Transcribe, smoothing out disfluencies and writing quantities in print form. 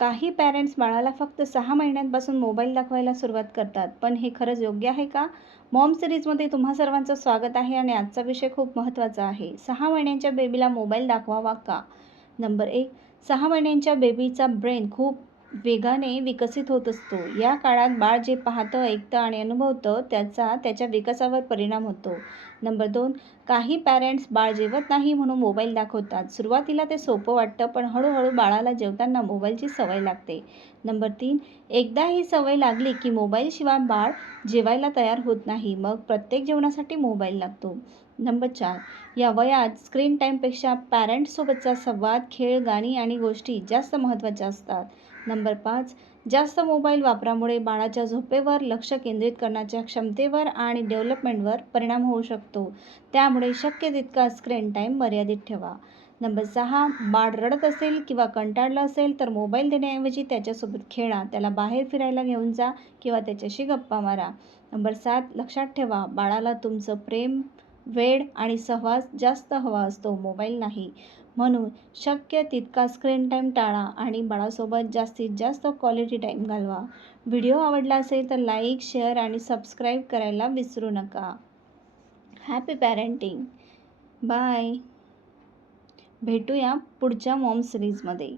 काही पॅरेंट्स बाळाला फक्त 6 महिन्यांपासून मोबाईल दाखवायला सुरुवात करतात, पण हे खरंच योग्य आहे का? मॉम सिरीजमध्ये तुम्हा सर्वांचं स्वागत आहे आणि आजचा विषय खूप महत्त्वाचा आहे. 6 महिन्यांच्या बेबीला मोबाईल दाखवावा का? नंबर 1. 6 महिन्यांच्या बेबीचा ब्रेन खूप वेगाने विकसित होत असतो. या काळात बाळ जे पाहतं, ऐकतं आणि अनुभवतं त्याचा त्याच्या विकासावर परिणाम होतो. नंबर 2. काही पॅरेंट्स बाळ जेवत नाही म्हणून मोबाईल दाखवतात. सुरुवातीला ते सोपं वाटतं, पण हळूहळू बाळाला जेवताना मोबाईलची सवय लागते. नंबर 3. एकदा ही सवय लागली की मोबाईलशिवाय बाळ जेवायला तयार होत नाही. मग प्रत्येक जेवणासाठी मोबाईल लागतो. नंबर 4. या वयात स्क्रीन टाईमपेक्षा पॅरेंट्ससोबतचा संवाद, खेळ, गाणी आणि गोष्टी जास्त महत्त्वाच्या असतात. नंबर 5. जास्त मोबाईल वापरामुळे बाळाच्या झोपेवर, लक्ष केंद्रित करण्याच्या क्षमतेवर आणि डेव्हलपमेंटवर परिणाम होऊ शकतो. त्यामुळे शक्य तितका स्क्रीन टाईम मर्यादित ठेवा. नंबर 6. बाळ रडत असेल किंवा कंटाळलं असेल तर मोबाईल देण्याऐवजी त्याच्यासोबत खेळा. त्याला बाहेर फिरायला घेऊन जा किंवा त्याच्याशी गप्पा मारा. नंबर 7. लक्षात ठेवा, बाळाला तुमचं प्रेम, वेळ आणि सहवास जास्त हवा असतो, मोबाईल नाही. म्हणून शक्य तितका स्क्रीन टाईम टाळा आणि बाळासोबत जास्तीत जास्त क्वालिटी टाईम घालवा. व्हिडिओ आवडला असेल तर लाईक, शेअर आणि सबस्क्राईब करायला विसरू नका. Happy parenting. बाय. भेटूया पुढच्या मॉम सिरीजमध्ये.